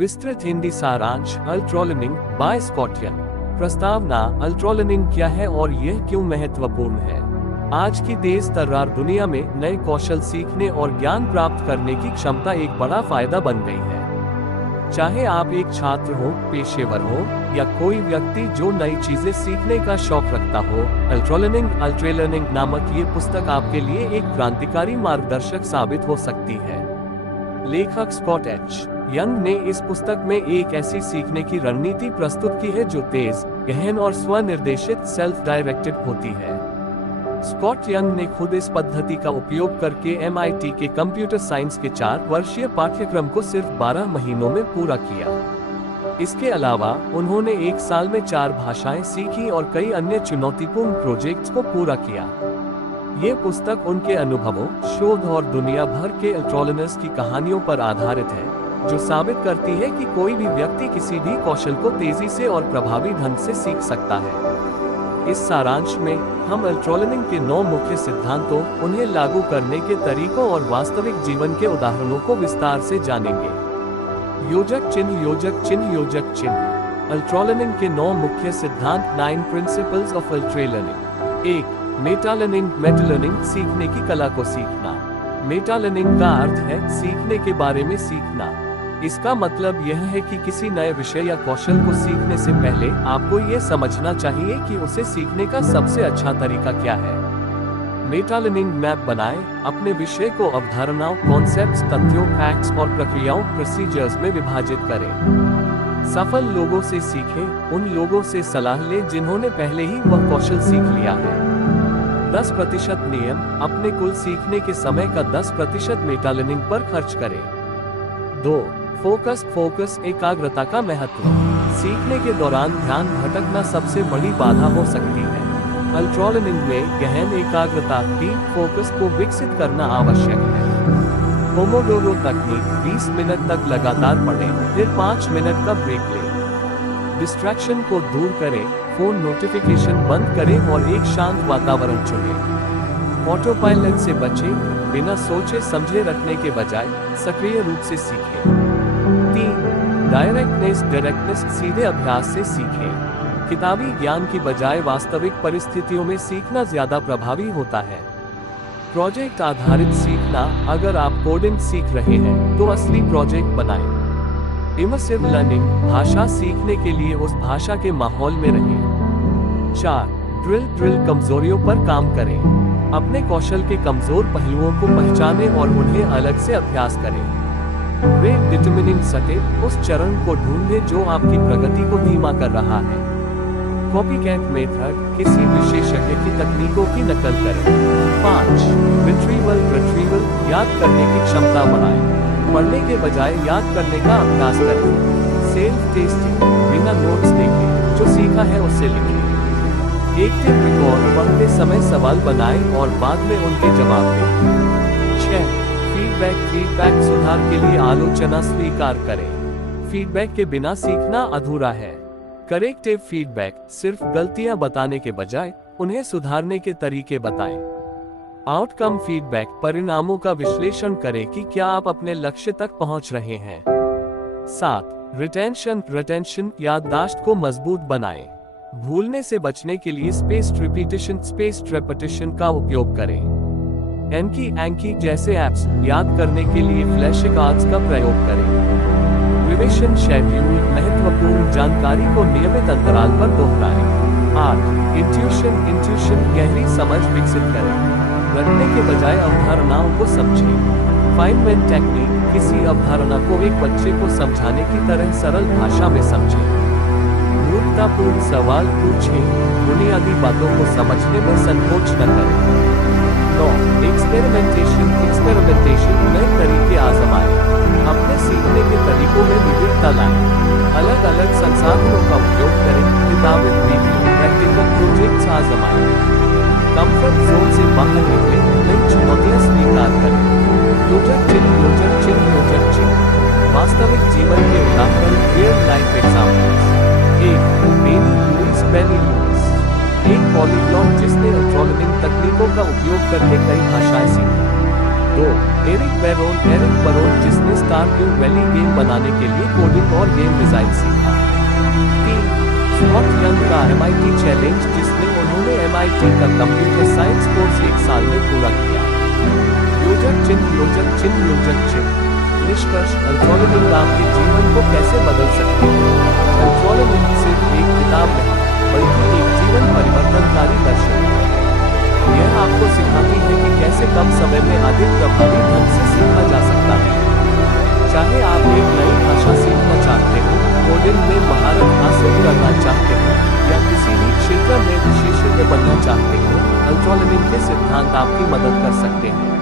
विस्तृत हिंदी सारांश अल्ट्रोलर्निंग bye Scott young. प्रस्तावना, अल्ट्रोलर्निंग क्या है और यह क्यों महत्वपूर्ण है। आज की तेज तर्रार दुनिया में नए कौशल सीखने और ज्ञान प्राप्त करने की क्षमता एक बड़ा फायदा बन गई है। चाहे आप एक छात्र हो, पेशेवर हो या कोई व्यक्ति जो नई चीजें सीखने का शौक रखता हो, अल्ट्रोलर्निंग नामक ये पुस्तक आपके लिए एक क्रांतिकारी मार्गदर्शक साबित हो सकती है। लेखक स्कॉट एच यंग ने इस पुस्तक में एक ऐसी सीखने की रणनीति प्रस्तुत की है जो तेज, गहन और स्वनिर्देशित सेल्फ डायरेक्टेड होती है। स्कॉट यंग ने खुद इस पद्धति का उपयोग करके MIT के कंप्यूटर साइंस के 4 वर्षीय पाठ्यक्रम को सिर्फ 12 महीनों में पूरा किया। इसके अलावा उन्होंने एक साल में 4 भाषाएं सीखी और कई अन्य चुनौतीपूर्ण प्रोजेक्ट्स को पूरा किया। ये पुस्तक उनके अनुभवों, शोध और दुनिया भर के अल्ट्रोलर्नर्स की कहानियों पर आधारित है, जो साबित करती है कि कोई भी व्यक्ति किसी भी कौशल को तेजी से और प्रभावी ढंग से सीख सकता है। इस सारांश में हम अल्ट्रोलर्निंग के 9 मुख्य सिद्धांतों, उन्हें लागू करने के तरीकों और वास्तविक जीवन के उदाहरणों को विस्तार से जानेंगे। योजक चिन्ह, योजक चिन्ह, योजक चिन्ह। अल्ट्रोलर्निंग के 9 मुख्य सिद्धांत, 9 प्रिंसिपल्स ऑफ अल्ट्रोलर्निंग। 1. मेटालर्निंग, मेटालर्निंग, सीखने की कला को सीखना। मेटालर्निंग का अर्थ है सीखने के बारे में सीखना। इसका मतलब यह है कि किसी नए विषय या कौशल को सीखने से पहले आपको ये समझना चाहिए कि उसे सीखने का सबसे अच्छा तरीका क्या है। मेटालर्निंग मैप बनाएं, अपने विषय को अवधारणाओं, कॉन्सेप्ट्स, तथ्यों, फैक्ट्स और प्रक्रियाओं, प्रोसीजर्स में विभाजित करें। सफल लोगों से सीखें, उन लोगों से सलाह लें जिन्होंने पहले ही वह कौशल सीख लिया है। 10% नियम, अपने कुल सीखने के समय का 10% मेटालर्निंग पर खर्च करें। 2. फोकस, एकाग्रता का महत्व। सीखने के दौरान ध्यान भटकना सबसे बड़ी बाधा हो सकती है। अल्ट्रोलर्निंग में गहन एकाग्रता, डीप फोकस को विकसित करना आवश्यक है। पोमोडोरो तकनीक, 20 मिनट तक लगातार पढ़ें, फिर 5 मिनट का ब्रेक लें। डिस्ट्रैक्शन को दूर करें, फोन नोटिफिकेशन बंद करें और एक शांत वातावरण चुनें। ऑटोपायलट से बचें, बिना सोचे समझे रखने के बजाय सक्रिय रूप से सीखें। 3. डायरेक्टनेस, सीधे अभ्यास से सीखें। किताबी ज्ञान की बजाय वास्तविक परिस्थितियों में सीखना ज्यादा प्रभावी होता है। प्रोजेक्ट आधारित सीखना, अगर आप कोडिंग सीख रहे हैं तो असली प्रोजेक्ट बनाएं। इमर्सिव लर्निंग, भाषा सीखने के लिए उस भाषा के माहौल में रहें। 4. ड्रिल, कमजोरियों पर काम करें। अपने कौशल के कमजोर पहलुओं को पहचानें और उन्हें अलग से अभ्यास करें। रेट डिटरमिनिंग स्टेप, उस चरण को ढूंढें जो आपकी प्रगति को धीमा कर रहा है। कॉपीकैट मेथड, किसी विशेषज्ञ की तकनीकों की नकल करें। 5. रिट्रीवल, याद करने की क्षमता बढ़ाएं। पढ़ने के बजाय याद करने का अभ्यास करें। सेल्फ टेस्टिंग, बिना नोट्स देखे जो सीखा है उससे लिखें। एक्टिव रिकॉर्ड, पढ़ते समय सवाल बनाएं और बाद में उनके जवाब दें। 6. फीडबैक, सुधार के लिए आलोचना स्वीकार करें। फीडबैक के बिना सीखना अधूरा है। करेक्टिव फीडबैक, सिर्फ गलतियां बताने के बजाय उन्हें सुधारने के तरीके बताएं। आउटकम फीडबैक, परिणामों का विश्लेषण करें कि क्या आप अपने लक्ष्य तक पहुंच रहे हैं। 7. रिटेंशन, याददाश्त को मजबूत बनाएं। भूलने से बचने के लिए स्पेस्ड रेपिटेशन का उपयोग करें। एंकी जैसे ऐप्स, याद करने के लिए फ्लैश कार्ड्स का प्रयोग करें। रिविजन शेड्यूल, महत्वपूर्ण जानकारी को नियमित अंतराल पर दोहराएं। 8. इंट्यूशन, गहरी समझ विकसित करें। रटने के बजाय अवधारणाओं को समझें। फाइनमेंट टेक्निक, किसी अवधारणा को एक बच्चे को समझाने की तरह सरल भाषा में समझें। मूर्खतापूर्ण सवाल पूछें, बुनियादी बातों को समझने में संकोच न करें। 9. एक्सपेरिमेंटेशन, नए तरीके आजमाएं। अपने सीखने के तरीकों में विविधता लाएं। अलग अलग संसाधनों का उपयोग करें, किताबें, वीडियो, प्रैक्टिकल प्रोजेक्ट्स आजमाएं। कंफर्ट जोन से बाहर निकलें, नई चुनौतियां स्वीकार करें। योजक चिन्ह, वास्तविक जीवन के उदाहरण, real life examples. 1. Benny Lewis, एक पॉलीग्लॉट जिसने अल्ट्रोलर्निंग तकनीकों का उपयोग करके कई भाषाएं सीखी। 2. एरिक बरोन जिसने स्टारड्यू वैली गेम बनाने के लिए कोडिंग और गेम डिजाइन सीखा। 3. स्कॉट यंग का MIT चैलेंज जिसमें उन्होंने MIT का कंप्यूटर साइंस कोर्स 1 साल में पूरा किया। योजक चिन्ह। निष्कर्ष, अल्ट्रोलिनिंग आपके जीवन को कैसे बदल सकते हैं। अल्ट्रोलिनिंग सिर्फ एक किताब नहीं, बल्कि एक जीवन परिवर्तनकारी दर्शन है। यह आपको सिखाती है कि कैसे कम समय में अधिक प्रभावी ढंग से सीखा जा सकता है। चाहे आप एक नई भाषा सीखना चाहते हो, कोडिंग में महारत हासिल करना चाहते हो, या किसी भी क्षेत्र में विशेषज्ञ बनना चाहते हो, अल्ट्रोलिनिंग के सिद्धांत आपकी मदद कर सकते हैं।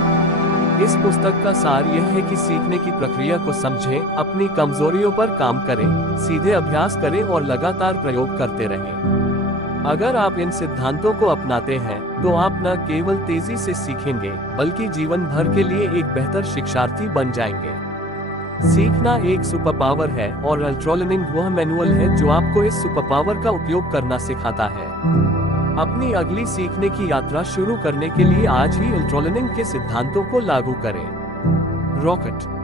इस पुस्तक का सार यह है कि सीखने की प्रक्रिया को समझें, अपनी कमजोरियों पर काम करें, सीधे अभ्यास करें और लगातार प्रयोग करते रहें। अगर आप इन सिद्धांतों को अपनाते हैं, तो आप न केवल तेजी से सीखेंगे, बल्कि जीवन भर के लिए एक बेहतर शिक्षार्थी बन जाएंगे। सीखना एक सुपर पावर है और अल्ट्रोलिनिंग वह मैनुअल है जो आपको इस सुपर पावर का उपयोग करना सिखाता है। अपनी अगली सीखने की यात्रा शुरू करने के लिए आज ही अल्ट्रोलिनिंग के सिद्धांतों को लागू करें। रॉकेट।